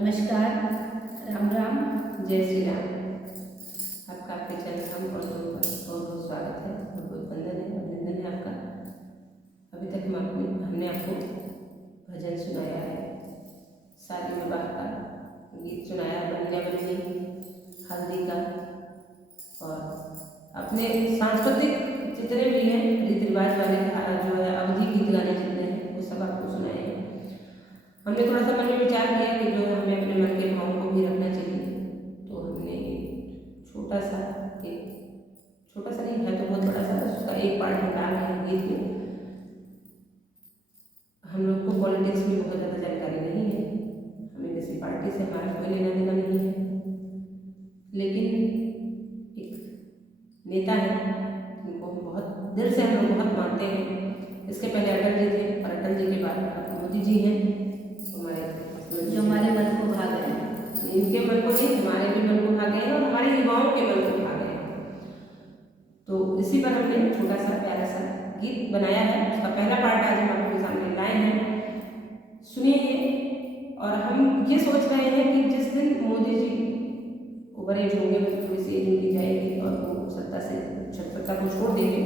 नमस्कार, राम राम। जय श्री राम। आपका आपके चैनल हम और लोगों पर बहुत बहुत स्वागत है, बहुत बहुत वंदन है, अभिनंदन है आपका। अभी तक हमने आपको भजन सुनाया है, शादी विवाह का गीत सुनाया, बनिया बनी, हल्दी का, और अपने सांस्कृतिक जितने भी हैं रीति रिवाज वाले जो है अवधि गीत गाने जितने हैं वो सब आपको सुनाए हैं। हमने थोड़ा सा मन में विचार किया कि जो हमें अपने मन के भावों को भी रखना चाहिए, तो हमने छोटा सा नहीं है तो बहुत बड़ा सा उसका एक पार्ट हम डाल रहे हैं गीत में। हम लोग को पॉलिटिक्स में बहुत ज़्यादा जानकारी नहीं है, हमें किसी पार्टी से हमारा कोई लेना देना नहीं है, लेकिन एक नेता है जिनको हम बहुत दिल से हम लोग बहुत मानते हैं। इसके पहले अटल जी थे और अटल जी के बाद अब मोदी जी हैं, जो हमारे मन को भा गए, इनके मन को नहीं हमारे भी मन को भा गए हैं और हमारे युवाओं के मन को भा गए हैं। तो इसी पर हमने छोटा सा प्यारा सा गीत बनाया है, उसका पहला पार्ट आज हम आपके सामने लाए हैं, सुनिए ये। और हम ये सोच रहे हैं कि जिस दिन मोदी जी ओवर एज होंगे, थोड़ी सी एज उनकी जाएगी और वो सत्ता को छोड़ देंगे,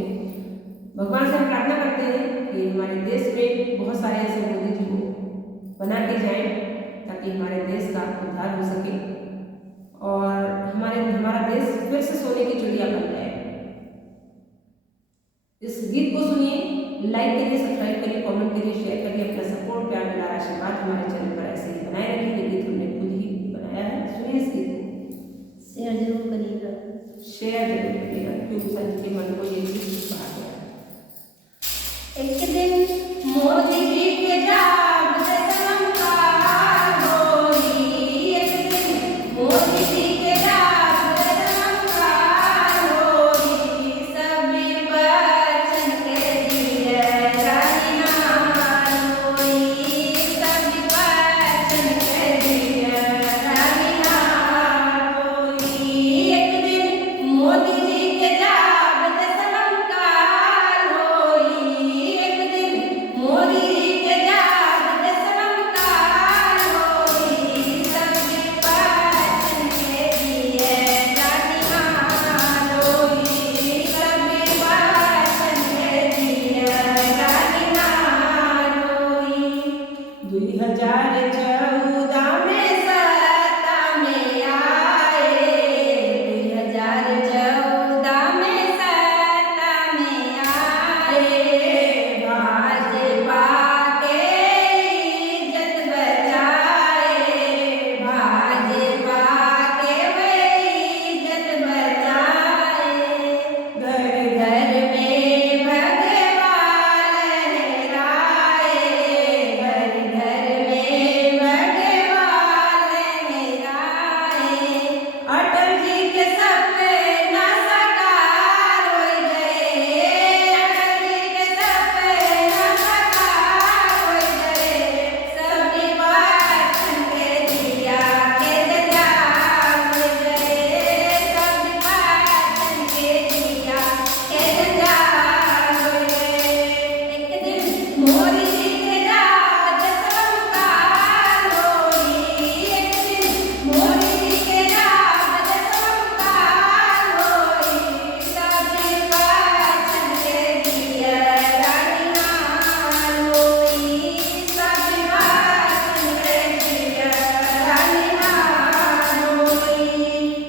भगवान से हम प्रार्थना करते हैं कि हमारे देश में बहुत सारे ऐसे मोदी जी को बना के जाएं ताकि हमारे देश का उद्धार हो सके और हमारा देश फिर से सोने की चिड़िया बन जाए। इस गीत को सुनिए, लाइक करिए, सब्सक्राइब करिए, कमेंट करिए, शेयर करिए, अपना सपोर्ट प्यार दुलार आशीर्वाद हमारे चैनल पर ऐसे ही बनाए रखिए। ये गीत हमने खुद ही बनाया है, सुनिए इस गीत को, शेयर जरूर करिएगा, क्योंकि सभी के मन को ये चीज